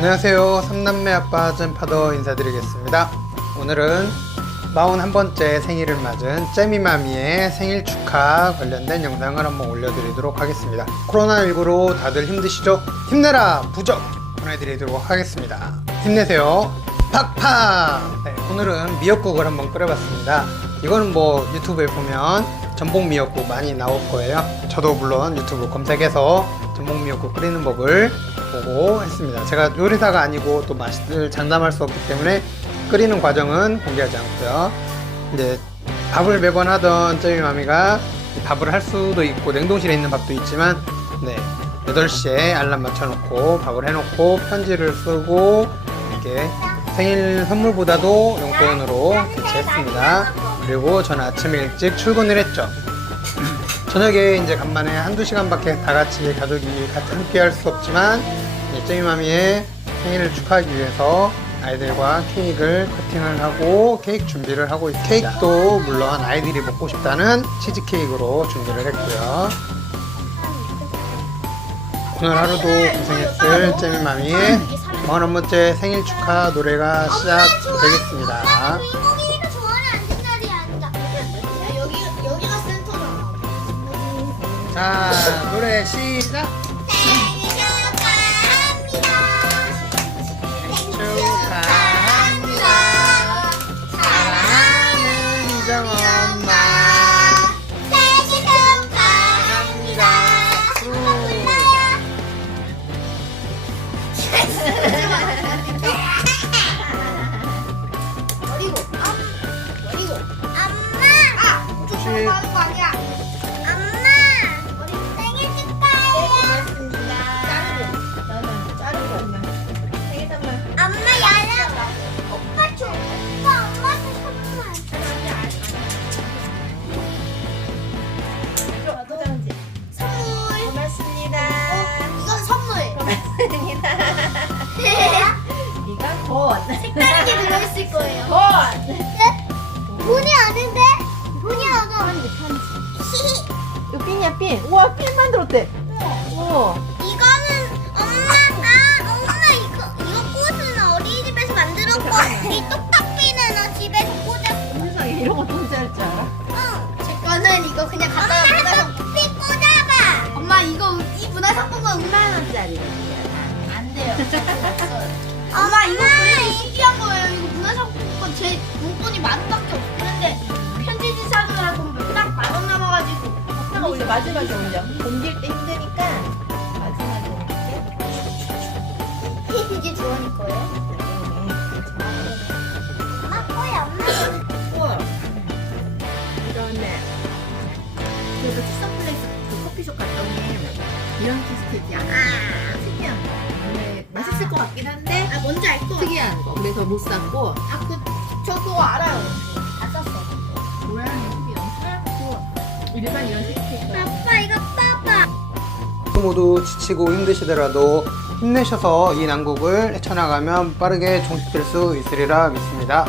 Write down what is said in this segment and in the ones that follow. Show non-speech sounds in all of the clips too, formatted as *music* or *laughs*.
안녕하세요. 삼남매 아빠 잼파더 인사드리겠습니다. 오늘은 41번째 생일을 맞은 잼이마미의 생일 축하 관련된 영상을 한번 올려드리도록 하겠습니다. 코로나19로 다들 힘드시죠? 힘내라! 부적! 보내드리도록 하겠습니다. 힘내세요. 팍팍! 네, 오늘은 미역국을 한번 끓여봤습니다. 이거는 뭐 유튜브에 보면 전복 미역국 많이 나올 거예요. 저도 물론 유튜브 검색해서 전복 미역국 끓이는 법을 보고 했습니다. 제가 요리사가 아니고 또 맛을 장담할 수 없기 때문에 끓이는 과정은 공개하지 않고요. 이제 밥을 매번 하던 쩌미마미가 밥을 할 수도 있고 냉동실에 있는 밥도 있지만 네 8시에 알람 맞춰놓고 밥을 해놓고 편지를 쓰고 이렇게 생일 선물보다도 용돈으로 대체했습니다. 그리고 저는 아침 일찍 출근을 했죠. 저녁에 이제 간만에 한두 시간밖에 다 같이 가족이 같이 함께 할 수 없지만 쩌미마미의 생일을 축하하기 위해서 아이들과 케이크를 커팅을 하고 케이크 준비를 하고 있습니다. 케이크도 물론 아이들이 먹고 싶다는 치즈 케이크로 준비를 했고요. 오늘 하루도 고생했을 쩌미마미의 41번째 생일 축하 노래가 시작되겠습니다. 자, 노래 시작! 축하합니다. 생일 축하합니다. 사랑하는 이정 엄마. 생일 축하합니다. 버리고, 엄, 버리고, 엄마. 아, 조심. 이건 돈. 색다른 게 들어있을 거예요. 돈. 네? 돈이 아닌데? 돈이 아가. 핀이야 핀. 우와 핀 만들었대. 우와. 이거는 엄마, 아, 엄마 이거 이거 꽃은 어린이집에서 만들었고 *laughs* 이 똑딱비는 어, 집에서 꽂았어. 세상에 이런 거 엄마 이거 그래도 신기한 거예요. 이거 문화상품권 제 용돈이 만 원밖에 없는데 편지지 사느라 돈딱만 원 남아가지고. 하나 올려 마지막에 올려. 옮길 때 힘드니까 마지막에 올릴게. 이게 주원이 거예요? 아, 거야 엄마. 우와. 이거는 그래서 투썸 플레이스 그 커피숍 갔더니 이런 케이크야. 맛있을 것 같긴 한데 아 뭔지 알 것 같아. 특이한 거. 그래서 못 샀고 아, 그, 저 그거 알아요. 다 썼어. 일반 이런 케이크. 아빠, 이거 봐봐. 모두 지치고 힘드시더라도 힘내셔서 이 난국을 헤쳐나가면 빠르게 종식될 수 있으리라 믿습니다.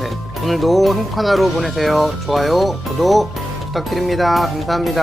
네, 오늘도 행복한 하루 보내세요. 좋아요, 구독 부탁드립니다. 감사합니다.